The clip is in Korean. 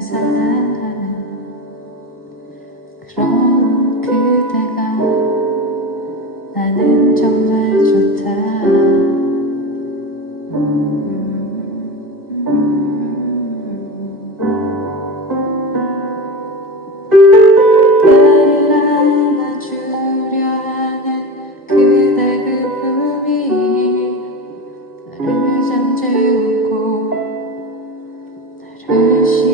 사랑하는 그런 그대가 나는 정말 좋다 음, 음. 나를 주 려라는 그대 그 품이 나를 잠재우고 나를